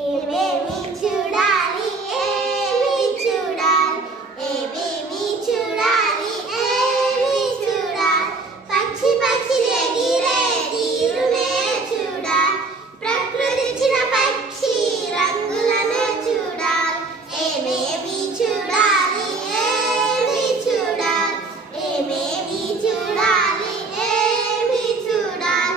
ఏమేమి చూడాలి ఏమి చూడాలి ఏమేమి చూడాలి ఏమి చూడాలి పక్షి పక్షి ఎగిరే తీరునే చూడాలి ప్రకృతి ఇచ్చిన పక్షి రంగులను చూడాలి ఏమేమి చూడాలి ఏమి చూడాలి ఏమేమి చూడాలి ఏమి చూడాలి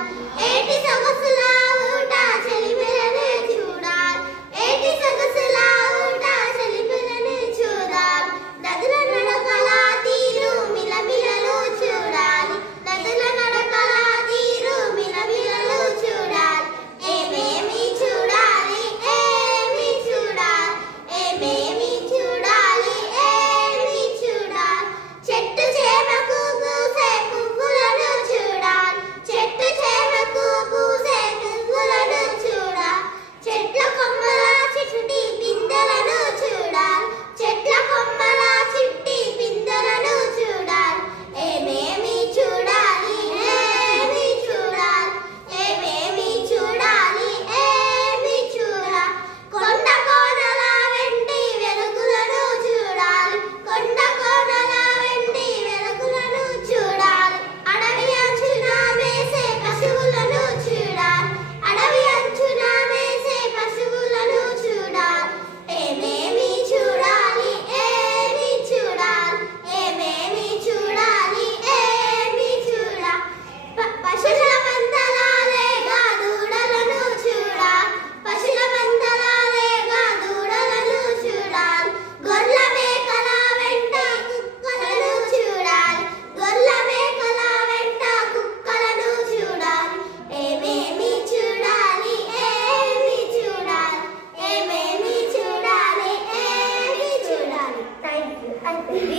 ఏటి సొగసుల ఊట చెలిమిలను చూడాలి ఏటి సొగసుల ఊట చెలిమిలను చూడాలి నదుల నడకల తీరు మిలమిలలు చూడాలి నదుల నడకల తీరు మిలమిలలు చూడాలి ఏమేమి చూడాలి ఏమి చూడాలి ఏమేమి చూడాలి ఏమి చూడాలి చెట్టు చేమకు పూసే పువ్వులను చూడాలి చెట్టు చేమకు పూసే పువ్వులను చూడాలి చెట్ల కొమ్మల చిట్టి పిందెలను చూడాలి చెట్ల కొమ్మల చిట్టి పిందెలను చూడాలి ఏమేమి చూడాలి ఏమి చూడాలి ఏమేమి చూడాలి ఏమి చూడాలి కొండ కోనల వెండి వెలుగులను చూడాలి కొండ కోనల వెండి వెలుగులను చూడాలి అడవి అంచున వేసే పశువులను చూడాలి అడవి అంచున వేసే పశువులను చూడాలి ఏమేమి చూడాలి ఏమి చూడాలి ఏమేమి చూడాలి ఏమి చూడాలి పశువుల మందలాలేగా దూడలను చూడాలి పశువుల మందలాలేగా దూడలను చూడాలి గొర్రెల మేకల వెంట కుక్కలను చూడాలి గొర్రెల మేకల వెంట కుక్కలను చూడాలి ఏమేమి చూడాలి ఏమి చూడాలి ఏమేమి చూడాలి ఏమి చూడాలి థ్యాంక్ యూ